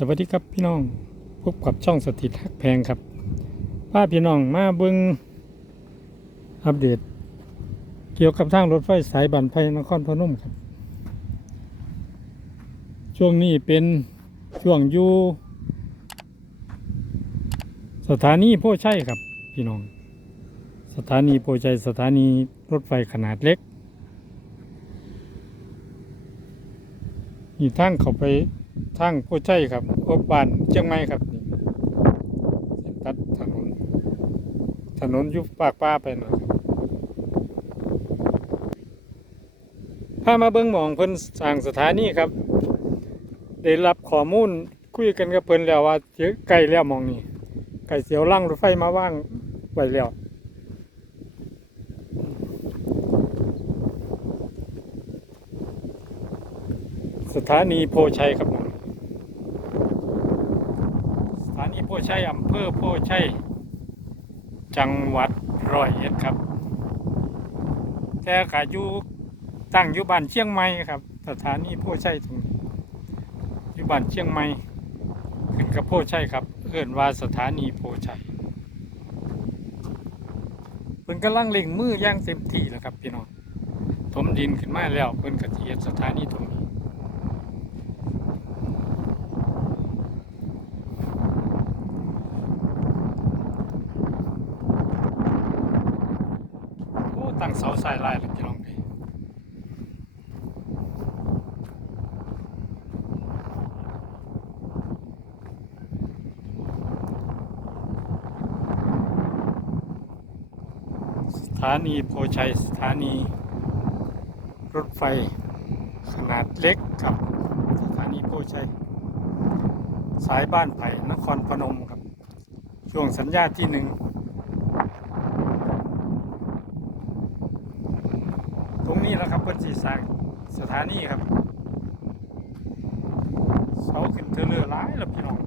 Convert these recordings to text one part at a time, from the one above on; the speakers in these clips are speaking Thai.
สวัสดีครับพี่น้องพบกับช่องสถิตฮักแพงครับป้าพี่น้องมาเบิงอัปเดต เกี่ยวกับทางรถไฟสายบันไพนครพนมครับ ช่วงนี้เป็นช่วงอยู่สถานีโพชัยครับ พี่น้อง สถานีโพชัยสถานีรถไฟขนาดเล็กนี่ทางเข้าไป ทางผู้ใช่ครับอบบ้านเชียงใหม่ครับตัดถนน ถนนยุบปากป้าไปหน่อยครับพามาเบิ้งมองเพิ่นสร้างสถานีครับ ได้รับข้อมูลคุยกันกับเพิ่นแล้วว่าเจอใกล้แล้วมองนี้ใกล้เสียวล่างรถไฟมาว่างไว้แล้วสถานีโพชัยครับ โพชัยอำเภอโพชัยจังหวัดร้อยเอ็ดครับ แต่ขาอยู่ตั้งอยู่บ้านเชียงใหม่ครับ สถานีโพชัยตรงนี้อยู่บ้านเชียงใหม่ขึ้นกับโพชัยครับเอื่นว่าสถานีโพชัยเพิ่นกำลังเล็งมือย่างเต็มที่แล้วครับพี่น้องถมดินขึ้นมาแล้วเพิ่นกระเทียดสถานีตรงนี้ โอ้ตั้ง เสาสายลายเลยพี่น้องพี่สถานีโพชัยสถานี รถไฟขนาดเล็กครับสถานีโพชัย สายบ้านไผ่นครพนมครับ ช่วงสัญญาที่หนึ่ง ตรง นี้แล้วครับเพิ่นสีสร้างสถานีครับเสาขึ้นเทอเรือหลายแล้วพี่น้อง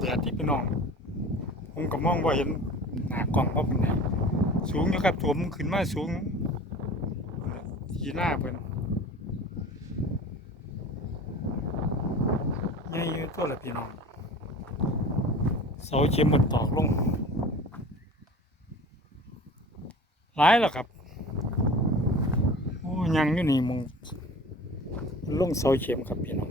แดดที่พี่น้องผมก็มองว่าเห็น หนากล่องว่าเป็นไงสูงอยู่ครับถมขึ้นมาสูงทีหน้าเพิ่นใหญ่อยู่ตัวละพี่น้อง เสาเข็มหมดตอกลงหลายแล้วครับ โอ้ยังอยู่นี่มองลงเสาเข็มครับพี่น้อง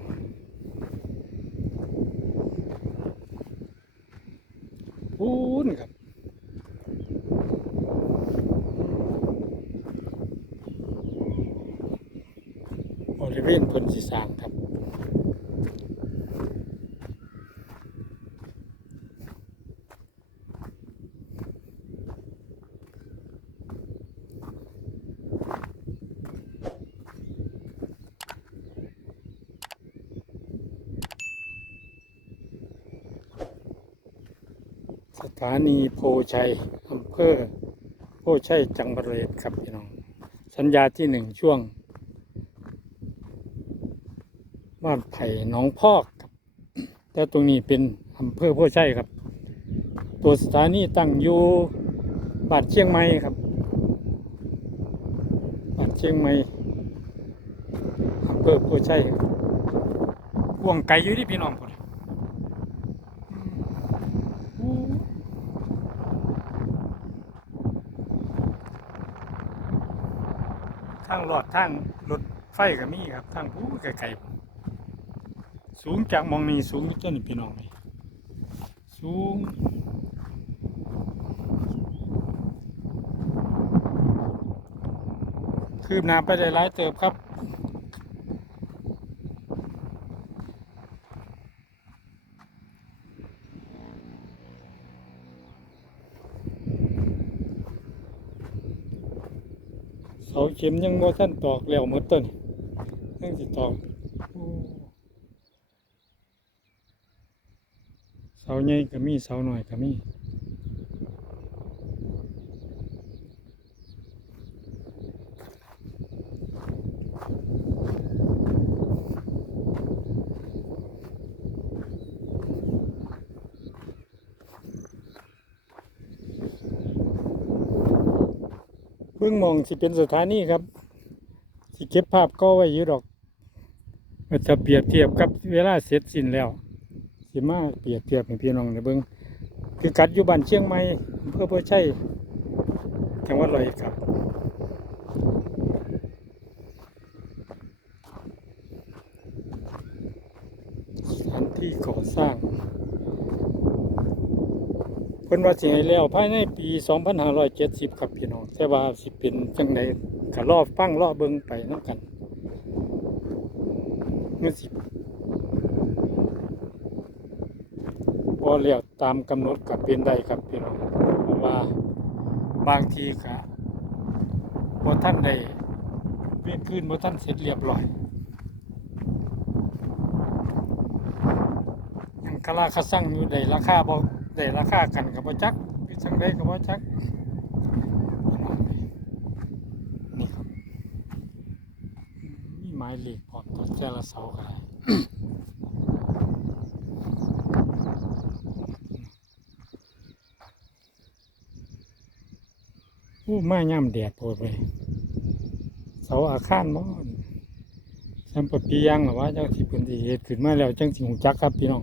พูนครับริเวณเพิ่น สีสร้างครับสถานีโพชัยอำเภอโพชัยจังหวัดร้อยครับพี่น้อง สัญญาที่หนึ่งช่วง บ้านไผ่หนองพอกครับ แต่ตรงนี้เป็นอำเภอโพชัยครับ ตัวสถานีตั้งอยู่บานเชียงใหม่ครับบานเชียงใหม่อำเภอโพชัยครับห่วงไกลอยู่ที่พี่น้องพุ่นทางหลอดทางรถไฟก็มีครับทางผู้ไกลๆ สูงจากมองนี้สูงจนพี่น้องนี่สูงคืบหน้าไปได้หลายเติบครับเสาเข็มยังบ่ท่านตอกแล้วหมดต้นยังสิตอกาใหญ่ก็มีเสาหน่อยก็มีเพิ่งมองสิเป็นสถานีครับ สิเก็บภาพก็ไว้อยู่ดอกมันจะเปรียบเทียบกับเวลาเสร็จสิ้นแล้ว สิมาเปรียบเทียบให้พี่น้องในเบิ้งคือกัดอยู่บ้านเชียงใหม่เพื่อเพื่อใช่จังหวัดร้อยครับสถานที่ก่อสร้างเพิ่นว่าสิให้แล้วภายในปี 2570 ครับพี่น้องแต่ว่าสิเป็นจังไดก็รอฟังรอเบิ่งไปนํกันมันสิ บ่แล้วตามกำหนดก็เป็นได้ครับพี่น้องเพราะว่าบางทีก็บ่ทันได้เวียนคืนบ่ทันเสร็จเรียบร้อยยังคาราคาสั่งอยู่ได้ราคาบ่ได้ราคากันกับบ่จักคือจังไดก็บ่จักนี่ครับมีหมายเลขพร้อมตัวแต่ละเสาก็ได้ อ้มาย่ำแดดโพดเลยเสาอาคารบ่จำปะปียังหรอว่าจังสิเพิ่นสิเฮ็ดขึ้นมาแล้วจังสิหูจักครับพี่น้อง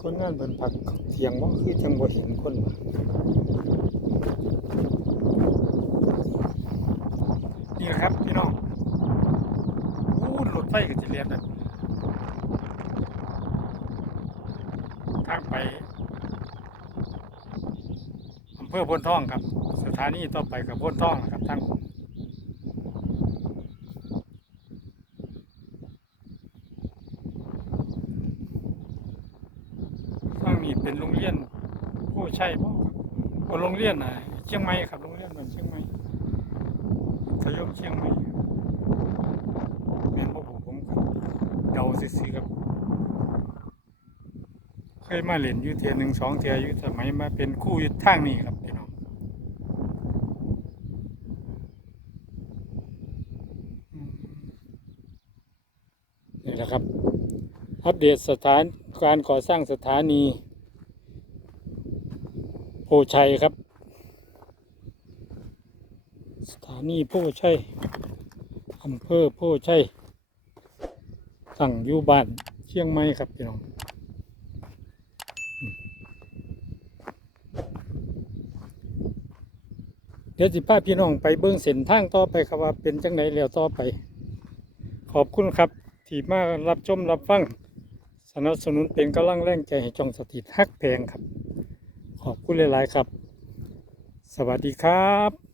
คนงานเพิ่นพักเทียงบ่คือจังบ่เห็นคนว่ะนี่แหละครับพี่น้องอู้รถไฟก็จะเรียนนะทางไปอำเภอพนทองครับ สถานีต่อไปกับพนทองนะครับทางทางนี้เป็นโรงเรียนผู้ใช่บ่โอ้โรงเรียนน่ะเชียงใหม่ครับโรงเรียนเหมือนเชียงใหม่ทยกเชียงใหม่แม่นบ่ผมผมครับเดาซื่อๆครับ เคยมาเล่นอยู่เทียหนึ่งสองเทียอยู่สมัยมาเป็นคู่อยู่ทางนี้ครับพี่น้องนี่แหละครับ อัปเดตสถานการก่อสร้างสถานีโพชัยครับ สถานีโพชัยอำเภอโพชัยสั่งอยู่บ้านเชียงใหม่ครับพี่น้อง เดี๋ยวสิพาพี่น้องไปเบื้องเส้นทางต่อไปครับว่าเป็นจังไหนแล้วต่อไป ขอบคุณครับ ที่มารับชมรับฟังสนับสนุนเป็นกำลังแรงใจให้จองสถิตฮักแพงครับ ขอบคุณหลาย ๆ ครับ สวัสดีครับ